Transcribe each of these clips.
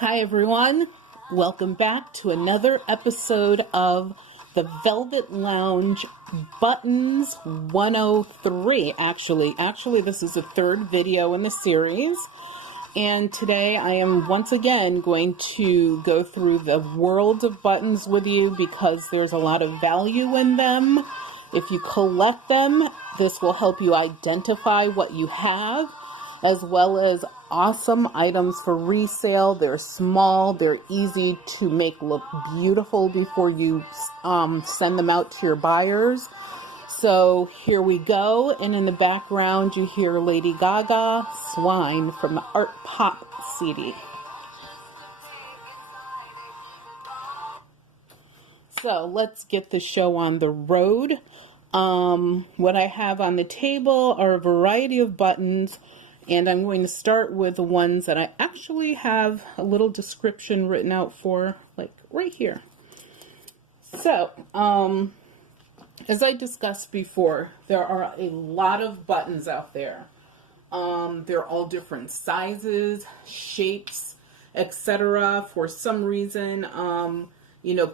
Hi everyone, welcome back to another episode of the Velvet Lounge Buttons 103. Actually this is the third video in the series, and today I am once again going to go through the world of buttons with you because there's a lot of value in them. If you collect them, this will help you identify what you have, as well as awesome items for resale. They're small, they're easy to make look beautiful before you send them out to your buyers. So here we go, and in the background you hear Lady Gaga, Swine from the Art Pop CD. So let's get the show on the road. What I have on the table are a variety of buttons, and I'm going to start with the ones that I actually have a little description written out for, like right here. So, as I discussed before, there are a lot of buttons out there. They're all different sizes, shapes, etc. For some reason,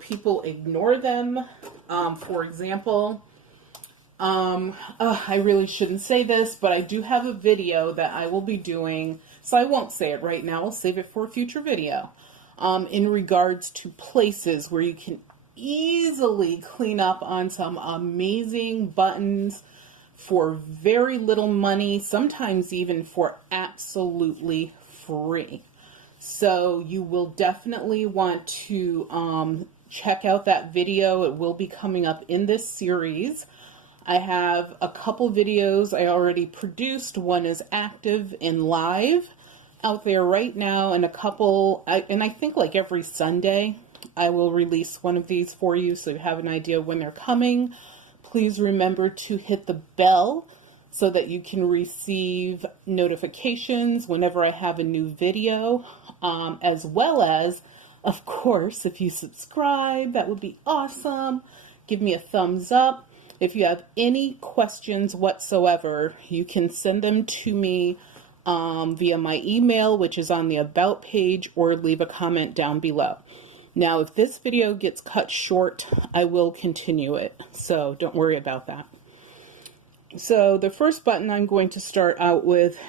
people ignore them. For example, I really shouldn't say this, but I do have a video that I will be doing, so I won't say it right now. I'll save it for a future video, in regards to places where you can easily clean up on some amazing buttons for very little money, sometimes even for absolutely free. So you will definitely want to check out that video. It will be coming up in this series. I have a couple videos I already produced. One is active and live out there right now, and a couple, and I think like every Sunday I will release one of these for you so you have an idea when they're coming. Please remember to hit the bell so that you can receive notifications whenever I have a new video, as well as, of course, if you subscribe, that would be awesome. Give me a thumbs up. If you have any questions whatsoever, you can send them to me via my email, which is on the About page, or leave a comment down below. Now, if this video gets cut short, I will continue it, so don't worry about that. So the first button I'm going to start out with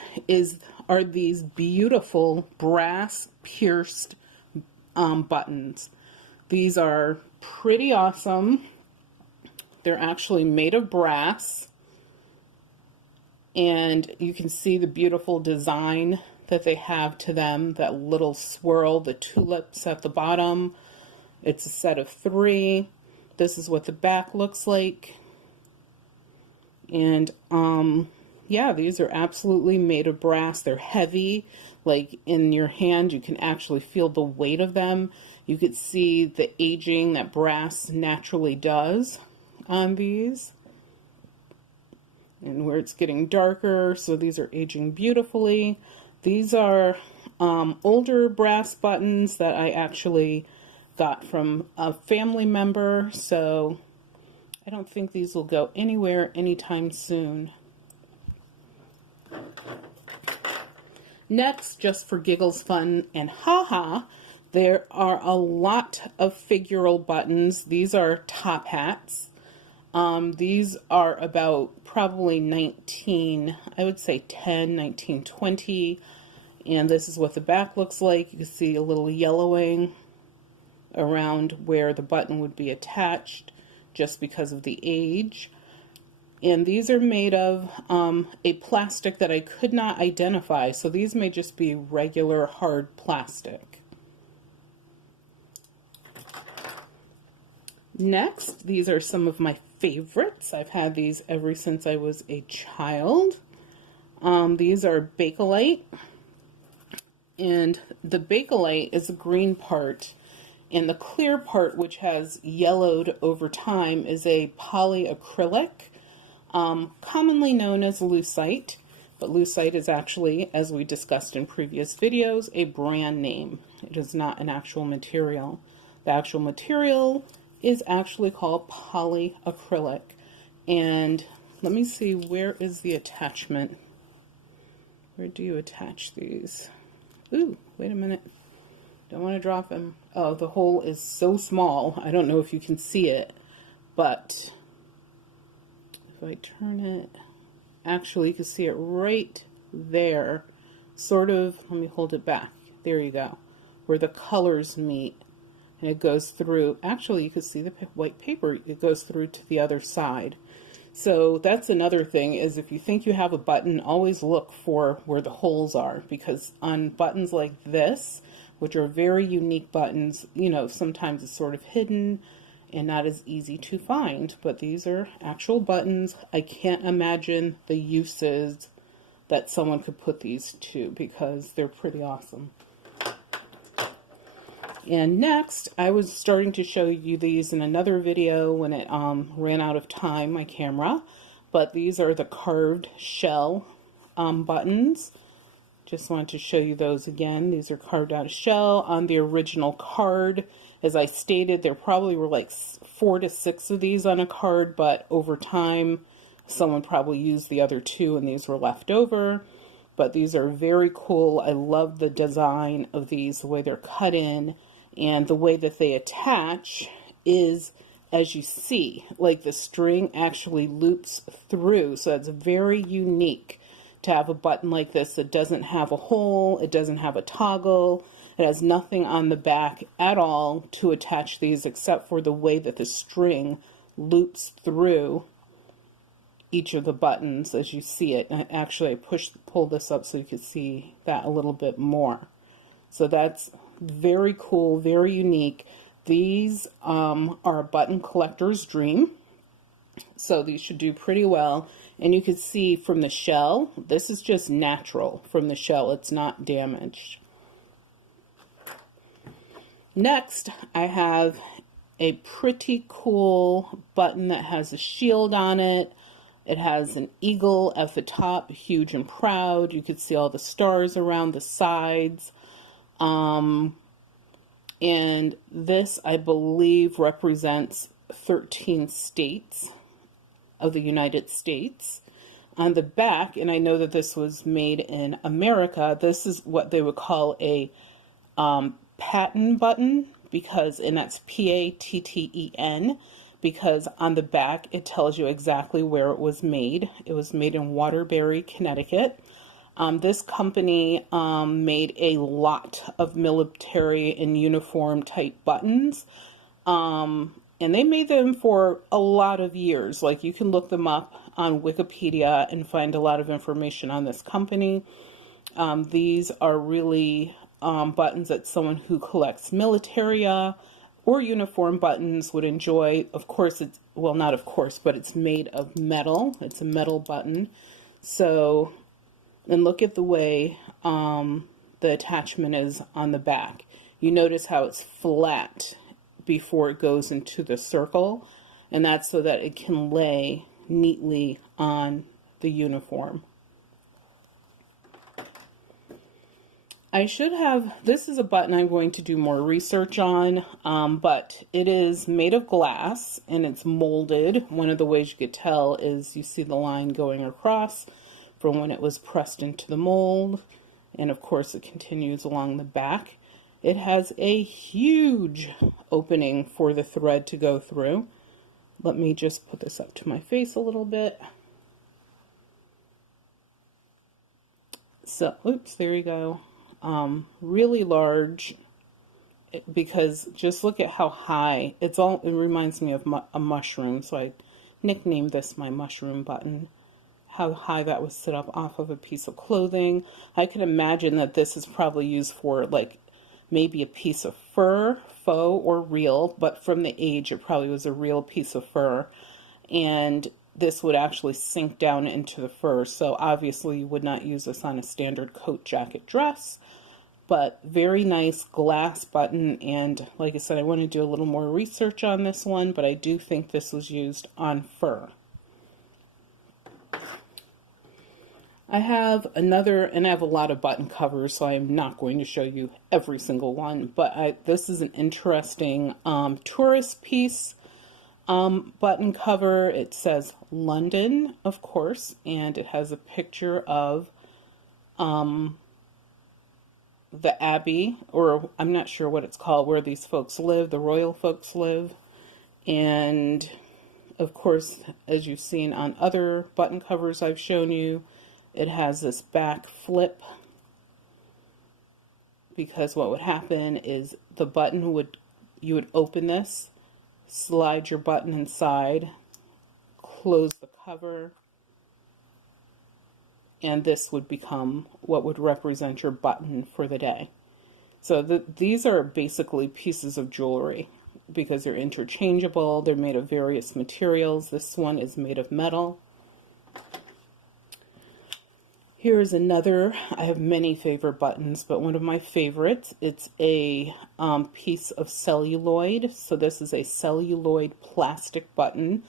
are these beautiful brass pierced buttons. These are pretty awesome. They're actually made of brass, and you can see the beautiful design that they have to them, that little swirl, the tulips at the bottom. It's a set of 3. This is what the back looks like. And yeah, these are absolutely made of brass. They're heavy, like in your hand you can actually feel the weight of them. You could see the aging that brass naturally does on these, and where it's getting darker, so these are aging beautifully. These are older brass buttons that I actually got from a family member, so I don't think these will go anywhere anytime soon. Next, just for giggles, fun, and haha, there are a lot of figural buttons. These are top hats. These are about probably 1920, and this is what the back looks like. You can see a little yellowing around where the button would be attached just because of the age. And these are made of a plastic that I could not identify, so these may just be regular hard plastic. Next, these are some of my favorites. I've had these ever since I was a child. These are Bakelite, and the Bakelite is the green part, and the clear part, which has yellowed over time, is a polyacrylic, commonly known as lucite, but lucite is actually, as we discussed in previous videos, a brand name. It is not an actual material. The actual material is actually called polyacrylic. And let me see, where is the attachment? Where do you attach these? Ooh, wait a minute. Don't want to drop him. Oh, the hole is so small. I don't know if you can see it, but if I turn it, actually you can see it right there. Sort of, let me hold it back. There you go. Where the colors meet. And it goes through, actually you can see the white paper, it goes through to the other side. So that's another thing, is if you think you have a button, always look for where the holes are, because on buttons like this, which are very unique buttons, you know, sometimes it's sort of hidden and not as easy to find, but these are actual buttons. I can't imagine the uses that someone could put these to, because they're pretty awesome. And next, I was starting to show you these in another video when it ran out of time, my camera. But these are the carved shell buttons. Just wanted to show you those again. These are carved out of shell on the original card. As I stated, there probably were like 4 to 6 of these on a card, but over time, someone probably used the other 2 and these were left over. But these are very cool. I love the design of these, the way they're cut in. And the way that they attach is, as you see, like the string actually loops through. So it's very unique to have a button like this that doesn't have a hole, it doesn't have a toggle, it has nothing on the back at all to attach these except for the way that the string loops through each of the buttons as you see it. And actually I pull this up so you can see that a little bit more. So that's very cool, very unique. These are a button collector's dream. So these should do pretty well. And you can see from the shell, this is just natural from the shell. It's not damaged. Next, I have a pretty cool button that has a shield on it. It has an eagle at the top, huge and proud. You can see all the stars around the sides. And this, I believe, represents 13 states of the United States. On the back, and I know that this was made in America, this is what they would call a patent button, because, and that's P-A-T-T-E-N, because on the back it tells you exactly where it was made. It was made in Waterbury, Connecticut. This company made a lot of military and uniform type buttons, and they made them for a lot of years. Like, you can look them up on Wikipedia and find a lot of information on this company. These are really buttons that someone who collects militaria or uniform buttons would enjoy. Of course, it's, well, not of course, but it's made of metal. It's a metal button. So, and look at the way the attachment is on the back. You notice how it's flat before it goes into the circle, and that's so that it can lay neatly on the uniform. I should have, this is a button I'm going to do more research on, but it is made of glass and it's molded. One of the ways you could tell is you see the line going across from when it was pressed into the mold, and of course it continues along the back. It has a huge opening for the thread to go through. Let me just put this up to my face a little bit. So, oops, there you go. Really large, because just look at how high it's all. It reminds me of a mushroom, so I nicknamed this my mushroom button. How high that was set up off of a piece of clothing. I can imagine that this is probably used for like maybe a piece of fur, faux or real, but from the age it probably was a real piece of fur, and this would actually sink down into the fur. So obviously you would not use this on a standard coat jacket dress, but very nice glass button. And like I said, I want to do a little more research on this one, but I do think this was used on fur. I have another, and I have a lot of button covers, so I am not going to show you every single one, but this is an interesting tourist piece button cover. It says London, of course, and it has a picture of the abbey, or I'm not sure what it's called, where these folks live, the royal folks live. And of course, as you've seen on other button covers I've shown you, it has this back flip, because what would happen is the button would, you would open this, slide your button inside, close the cover, and this would become what would represent your button for the day. So these are basically pieces of jewelry because they're interchangeable. They're made of various materials. This one is made of metal. Here's another. I have many favorite buttons, but one of my favorites, it's a piece of celluloid. So this is a celluloid plastic button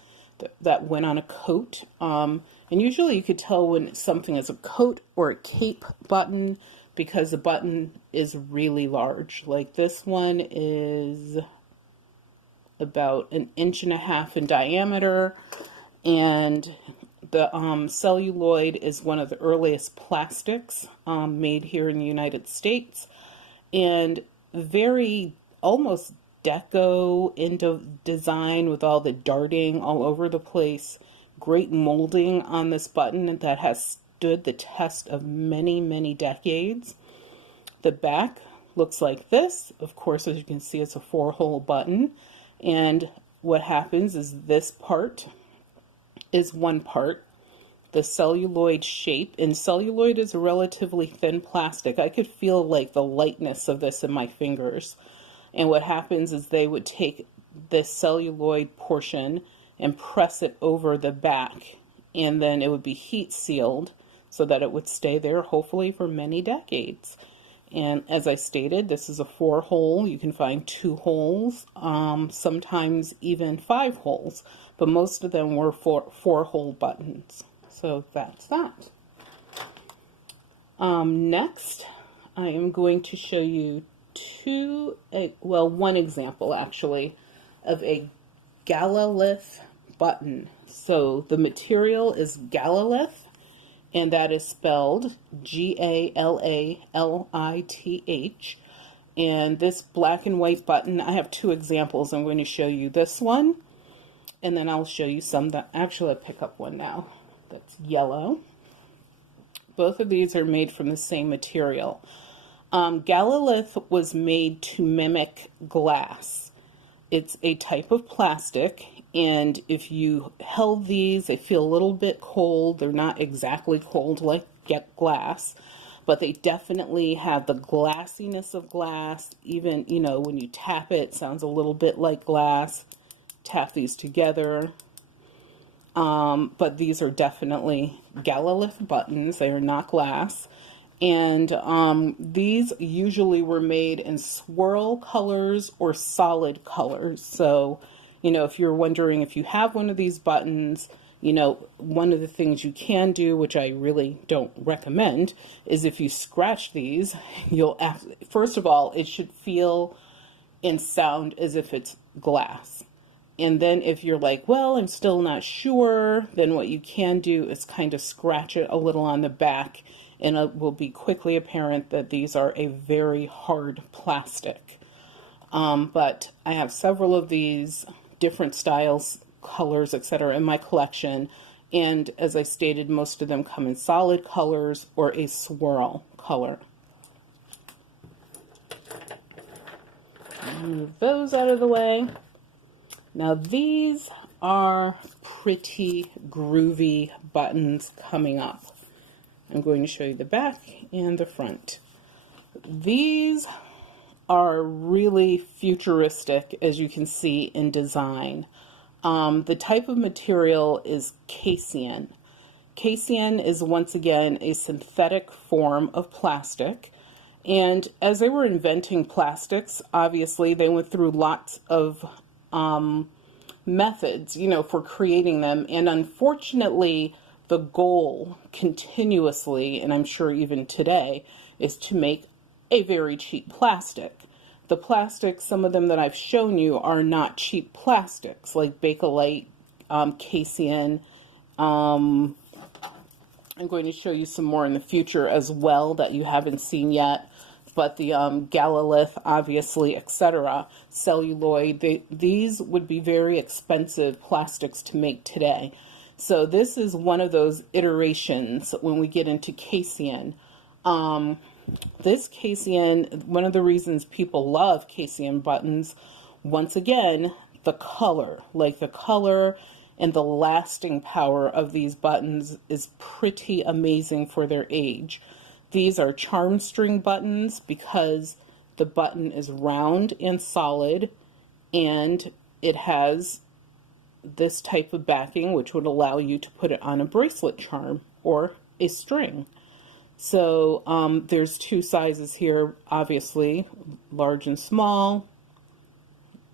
that went on a coat. And usually you could tell when something is a coat or a cape button because the button is really large. Like this one is about 1.5 inches in diameter, and the celluloid is one of the earliest plastics made here in the United States, and very almost deco into design with all the darting all over the place. Great molding on this button that has stood the test of many, many decades. The back looks like this. Of course, as you can see, it's a 4-hole button. And what happens is this part is one part, the celluloid shape. And celluloid is a relatively thin plastic. I could feel like the lightness of this in my fingers. And what happens is they would take this celluloid portion and press it over the back, and then it would be heat sealed so that it would stay there hopefully for many decades. And as I stated, this is a 4-hole. You can find 2 holes, sometimes even 5 holes, but most of them were 4-hole buttons. So that's that. Next, I am going to show you one example actually of a Galalith button. So the material is Galalith, and that is spelled Galalith. And this black and white button, I have 2 examples. I'm going to show you this one, and then I'll show you some that actually, I'll pick up one now that's yellow. Both of these are made from the same material. Galalith was made to mimic glass. It's a type of plastic, and if you held these, they feel a little bit cold. They're not exactly cold like glass, but they definitely have the glassiness of glass. Even, you know, when you tap it, it sounds a little bit like glass. Tap these together. But these are definitely Galalith buttons. They are not glass. And these usually were made in swirl colors or solid colors. So, you know, if you're wondering if you have one of these buttons, you know, one of the things you can do, which I really don't recommend, is if you scratch these, first of all, it should feel and sound as if it's glass. And then if you're like, well, I'm still not sure, then what you can do is kind of scratch it a little on the back, and it will be quickly apparent that these are a very hard plastic. But I have several of these different styles, colors, etc. in my collection. And as I stated, most of them come in solid colors or a swirl color. Move those out of the way. Now these are pretty groovy buttons coming up. I'm going to show you the back and the front. These are really futuristic, as you can see in design. The type of material is Casein. Casein is once again a synthetic form of plastic. And as they were inventing plastics, obviously they went through lots of methods, you know, for creating them. And unfortunately, the goal continuously, and I'm sure even today, is to make a very cheap plastic. The plastics, some of them that I've shown you, are not cheap plastics, like Bakelite, Casein. I'm going to show you some more in the future as well that you haven't seen yet. but the Galalith, obviously, etc., celluloid, these would be very expensive plastics to make today. So this is one of those iterations when we get into Casein. This Casein, one of the reasons people love Casein buttons, once again, the color. Like the color and the lasting power of these buttons is pretty amazing for their age. These are charm string buttons because the button is round and solid, and it has this type of backing which would allow you to put it on a bracelet charm or a string. So there's two sizes here, obviously, large and small.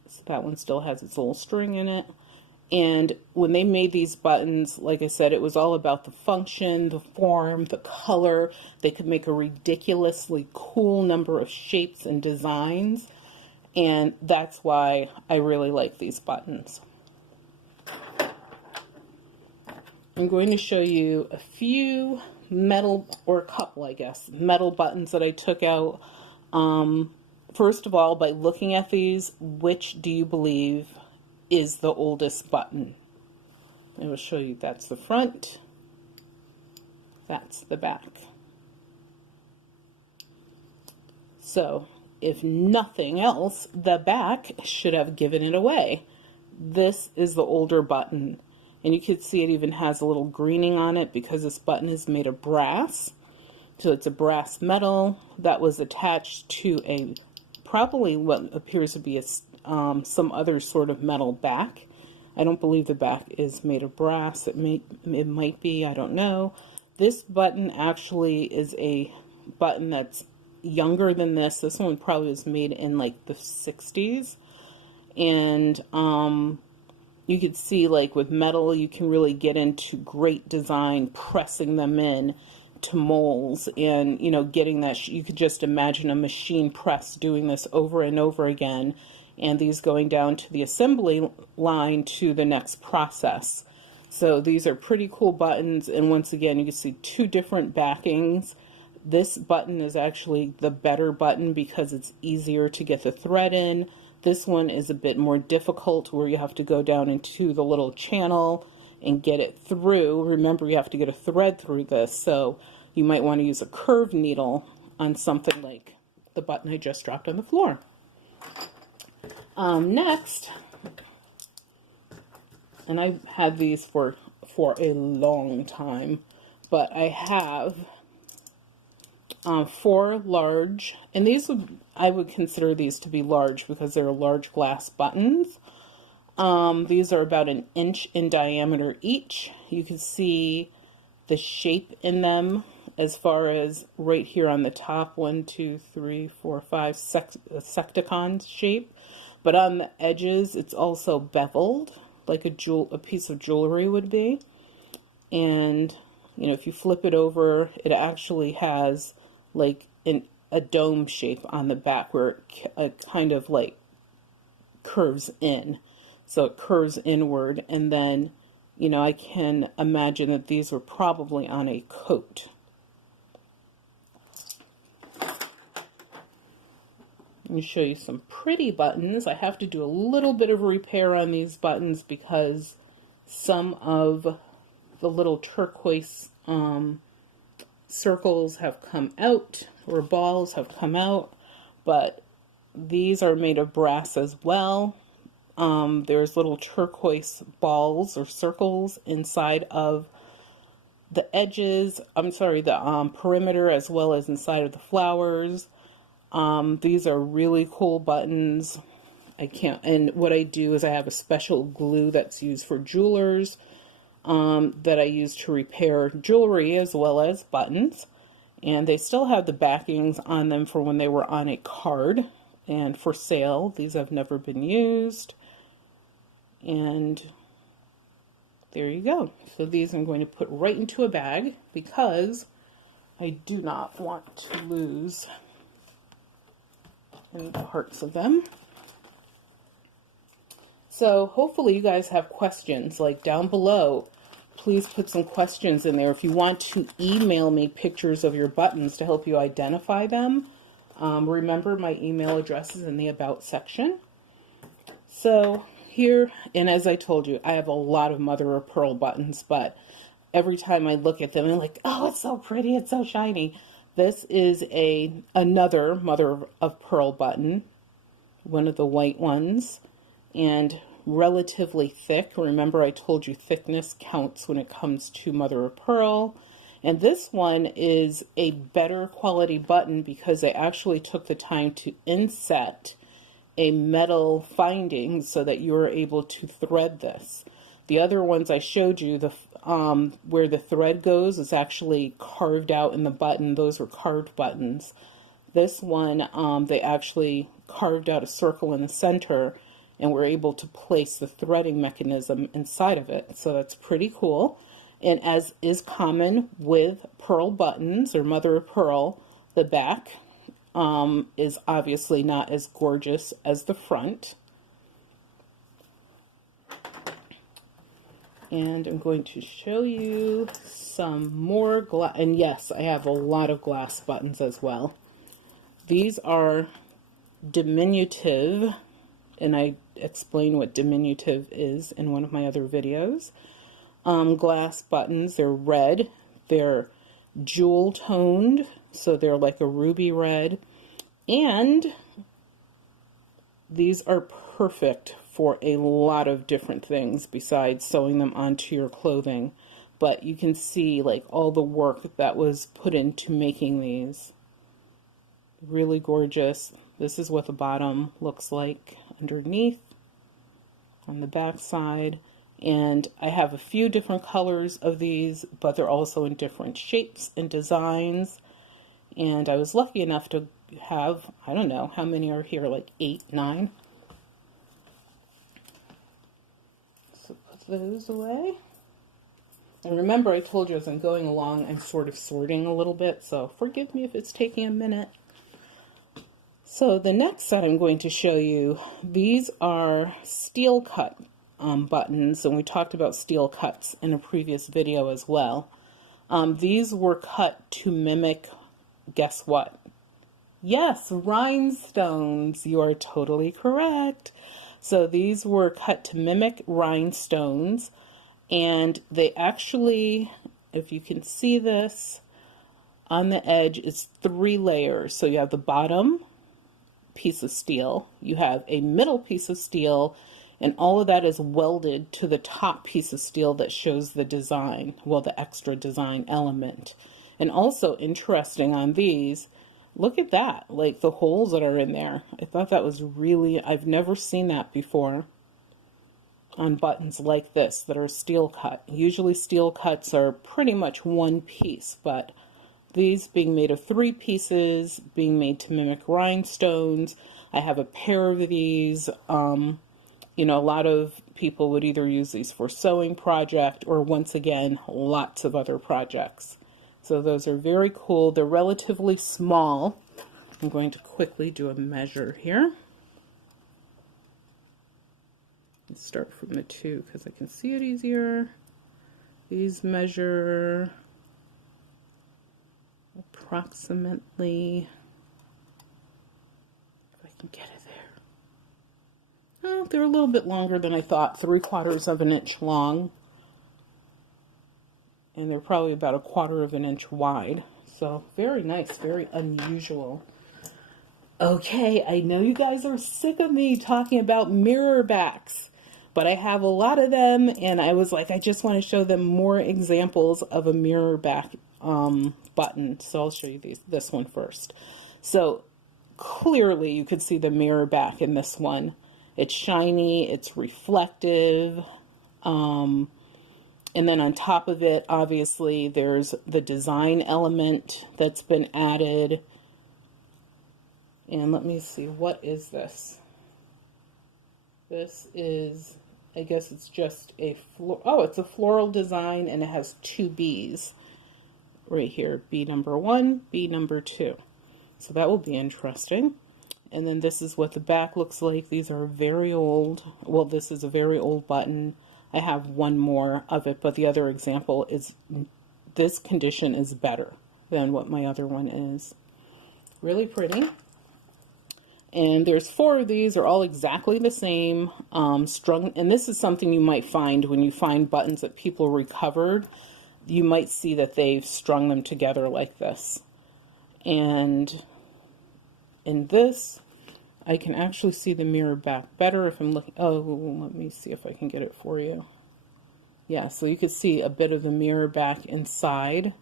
So that one still has its little string in it. And when they made these buttons, like I said, it was all about the function, the form, the color. They could make a ridiculously cool number of shapes and designs. And that's why I really like these buttons. I'm going to show you a few metal, or a couple, I guess, metal buttons that I took out. First of all, by looking at these, which do you believe is the oldest button? I will show you. That's the front, that's the back. So if nothing else, the back should have given it away. This is the older button, and you can see it even has a little greening on it because this button is made of brass. So it's a brass metal that was attached to a probably what appears to be a some other sort of metal back. I don't believe the back is made of brass. It might be, I don't know. This button actually is a button that's younger than this. This one probably was made in like the 60s. And you could see, like with metal, you can really get into great design, pressing them in to molds, and you know, getting that, you could just imagine a machine press doing this over and over again, and these going down to the assembly line to the next process. So these are pretty cool buttons, and once again, you can see two different backings. This button is actually the better button because it's easier to get the thread in. This one is a bit more difficult, where you have to go down into the little channel and get it through. Remember, you have to get a thread through this, so you might want to use a curved needle on something like the button I just dropped on the floor. Next, and I've had these for a long time, but I have 4 large, and these I would consider these to be large because they're large glass buttons. These are about 1 inch in diameter each. You can see the shape in them as far as right here on the top, 1, 2, 3, 4, 5 secticon shape. But on the edges, it's also beveled, like a piece of jewelry would be. And, you know, if you flip it over, it actually has like a dome shape on the back where it kind of like curves in. So it curves inward, and then, you know, I can imagine that these were probably on a coat. Let me show you some pretty buttons. I have to do a little bit of repair on these buttons because some of the little turquoise circles have come out, or balls have come out, but these are made of brass as well. There's little turquoise balls or circles inside of the edges, the perimeter, as well as inside of the flowers. These are really cool buttons. And what I do is I have a special glue that's used for jewelers, that I use to repair jewelry as well as buttons. And they still have the backings on them for when they were on a card and for sale. These have never been used. And there you go. So these I'm going to put right into a bag because I do not want to lose any parts of them. So hopefully you guys have questions, like down below. Please put some questions in there. If you want to email me pictures of your buttons to help you identify them, Remember, my email address is in the About section. So here, and as I told you, I have a lot of mother of pearl buttons, but every time I look at them, I'm like, oh, it's so pretty, it's so shiny. This is another mother of pearl button, one of the white ones, and relatively thick. Remember, I told you thickness counts when it comes to mother of pearl. And this one is a better quality button because I actually took the time to inset a metal finding so that you were able to thread this. The other ones I showed you, where the thread goes is actually carved out in the button. Those were carved buttons. This one, they actually carved out a circle in the center and were able to place the threading mechanism inside of it. So that's pretty cool. And as is common with pearl buttons or mother of pearl, the back is obviously not as gorgeous as the front. And I'm going to show you some more glass. And yes, I have a lot of glass buttons as well. These are Diminutive, and I explain what Diminutive is in one of my other videos. Glass buttons, they're red, they're jewel toned, so they're like a ruby red, and these are perfect for a lot of different things besides sewing them onto your clothing. But you can see like all the work that was put into making these. Really gorgeous. This is what the bottom looks like underneath on the back side. And I have a few different colors of these, but they're also in different shapes and designs. And I was lucky enough to have, I don't know, how many are here, like 8, 9. So put those away. And remember, I told you as I'm going along, I'm sort of sorting a little bit, so forgive me if it's taking a minute. So the next set I'm going to show you, these are steel cut buttons, and we talked about steel cuts in a previous video as well. These were cut to mimic, guess what? Yes, rhinestones. You are totally correct. So these were cut to mimic rhinestones, and they actually, if you can see this, on the edge it's 3 layers. So you have the bottom piece of steel, you have a middle piece of steel, and all of that is welded to the top piece of steel that shows the design, well, the extra design element. And also interesting on these, look at that, like the holes that are in there. I thought that was really, I've never seen that before on buttons like this that are steel cut. Usually steel cuts are pretty much one piece, but these being made of 3 pieces, being made to mimic rhinestones. I have a pair of these. You know, a lot of people would either use these for sewing project or, once again, lots of other projects. So those are very cool. They're relatively small. I'm going to quickly do a measure here. Let's start from the 2 because I can see it easier. These measure approximately, if I can get it there. Oh, they're a little bit longer than I thought, 3/4 of an inch long. And they're probably about 1/4 of an inch wide. So very nice, very unusual. Okay, I know you guys are sick of me talking about mirror backs, but I have a lot of them, and I was like, I just want to show them more examples of a mirror back button. So I'll show you this one first. So clearly you could see the mirror back in this one. It's shiny, it's reflective, and then on top of it, obviously, there's the design element that's been added. And let me see, what is this? This is, I guess it's just a, it's a floral design, and it has 2 bees right here, bee number 1, bee number 2. So that will be interesting. And then this is what the back looks like. These are very old. Well, this is a very old button. I have one more of it, but the other example is, this condition is better than what my other one is. Really pretty. And there's 4 of these. They're all exactly the same, strung. And this is something you might find when you find buttons that people recovered. You might see that they've strung them together like this. And in this, I can actually see the mirror back better if I'm looking. Oh, let me see if I can get it for you. Yeah, so you can see a bit of the mirror back inside.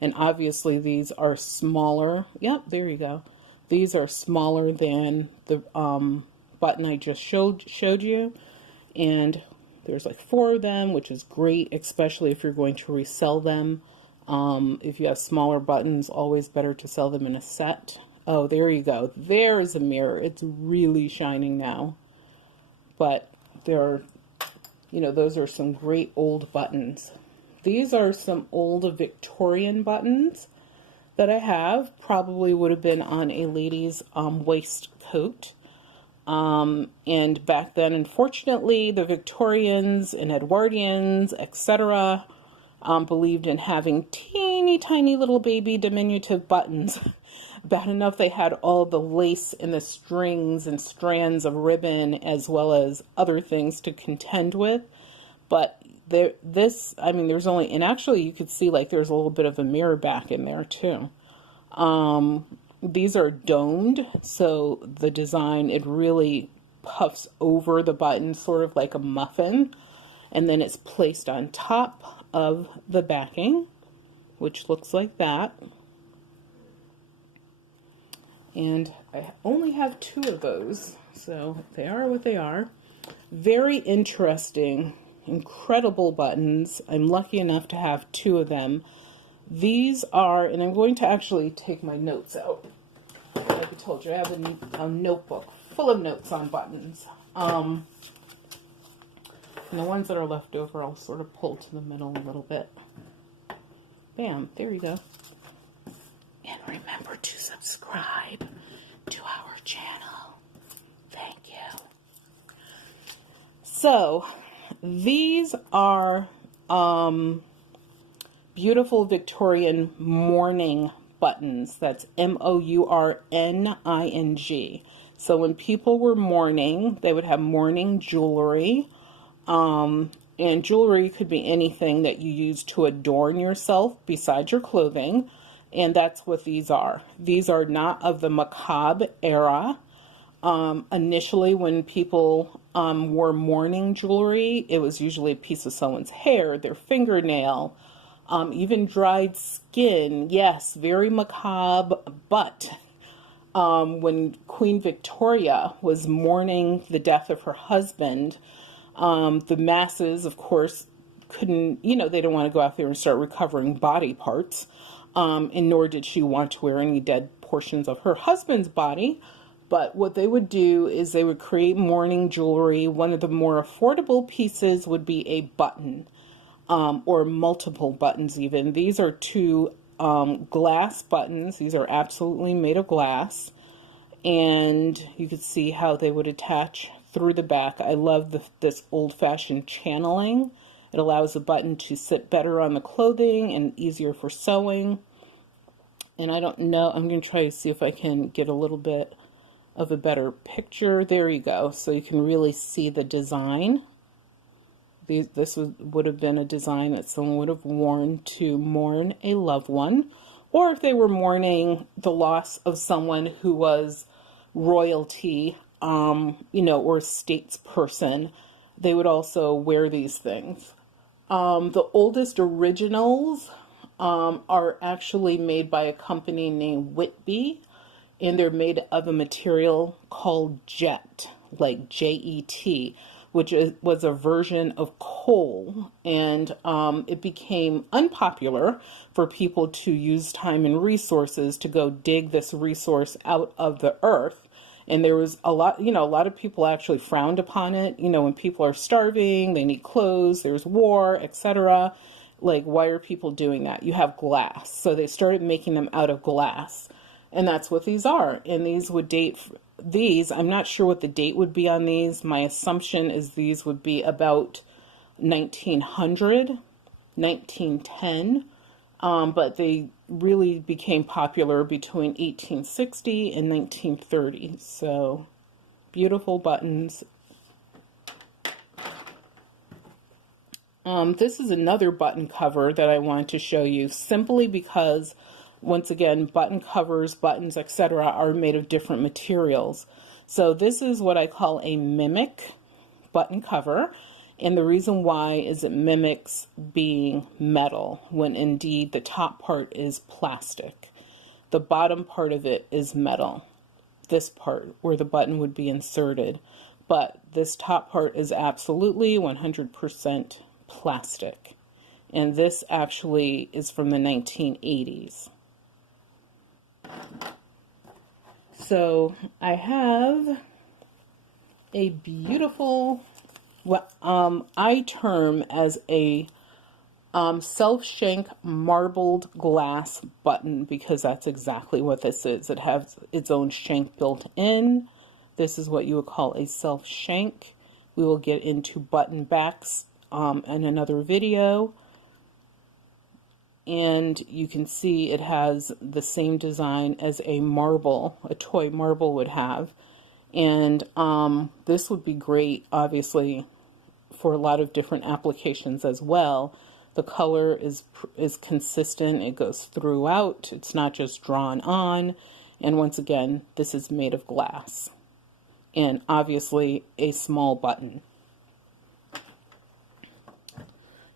And obviously these are smaller. Yep, there you go. These are smaller than the button I just showed you. And there's like 4 of them, which is great, especially if you're going to resell them. If you have smaller buttons, always better to sell them in a set. Oh, there you go. There's a mirror. It's really shining now. But there are, you know, those are some great old buttons. These are some old Victorian buttons that I have. Probably would have been on a lady's waistcoat. And back then, unfortunately, the Victorians and Edwardians, etc., believed in having teeny tiny little baby diminutive buttons. Bad enough they had all the lace and the strings and strands of ribbon as well as other things to contend with. But there's only, and actually you could see like there's a little bit of a mirror back in there too. These are domed, so the design, it really puffs over the button sort of like a muffin, and then it's placed on top of the backing, which looks like that. And I only have 2 of those, so they are what they are. Very interesting, incredible buttons. I'm lucky enough to have 2 of them. These are, and I'm going to actually take my notes out. Like I told you, I have a notebook full of notes on buttons. And the ones that are left over, I'll sort of pull to the middle a little bit. Bam, there you go. And remember to subscribe to our channel. Thank you. So, these are beautiful Victorian mourning buttons. That's mourning. So when people were mourning, they would have mourning jewelry. And jewelry could be anything that you use to adorn yourself besides your clothing. And that's what these are. These are not of the macabre era. Initially, when people wore mourning jewelry, it was usually a piece of someone's hair, their fingernail, even dried skin. Yes, very macabre, but when Queen Victoria was mourning the death of her husband, the masses, of course, couldn't, they didn't want to go out there and start recovering body parts. And nor did she want to wear any dead portions of her husband's body. But what they would do is they would create mourning jewelry. One of the more affordable pieces would be a button, or multiple buttons even. These are 2 glass buttons. These are absolutely made of glass. And you can see how they would attach through the back. I love this old-fashioned channeling. It allows the button to sit better on the clothing and easier for sewing. And I don't know, I'm going to try to see if I can get a little bit of a better picture. There you go. So you can really see the design. This would have been a design that someone would have worn to mourn a loved one. Or if they were mourning the loss of someone who was royalty, or a statesperson, they would also wear these things. The oldest originals are actually made by a company named Whitby, and they're made of a material called jet, like Jet, which was a version of coal, and it became unpopular for people to use time and resources to go dig this resource out of the earth. And there was a lot of people actually frowned upon it. When people are starving, they need clothes, there's war, etc. Like, why are people doing that? You have glass. So they started making them out of glass. And that's what these are. And these would date, I'm not sure what the date would be on these. My assumption is these would be about 1900, 1910. But they really became popular between 1860 and 1930. So beautiful buttons. This is another button cover that I wanted to show you simply because, once again, button covers, buttons, etc. are made of different materials. So this is what I call a mimic button cover. And the reason why is it mimics being metal when indeed the top part is plastic. The bottom part of it is metal. This part where the button would be inserted. But this top part is absolutely 100% plastic. And this actually is from the 1980s. So I have a beautiful, what I term as a self-shank marbled glass button, because that's exactly what this is. It has its own shank built in. This is what you would call a self-shank. We will get into button backs in another video. And you can see it has the same design as a marble, a toy marble would have. And this would be great, obviously, for a lot of different applications as well. The color is consistent. It goes throughout. It's not just drawn on. And once again, this is made of glass. And obviously a small button.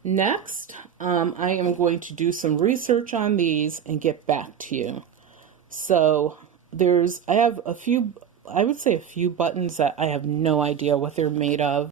Next, I am going to do some research on these and get back to you. So I have a few, I would say a few buttons that I have no idea what they're made of.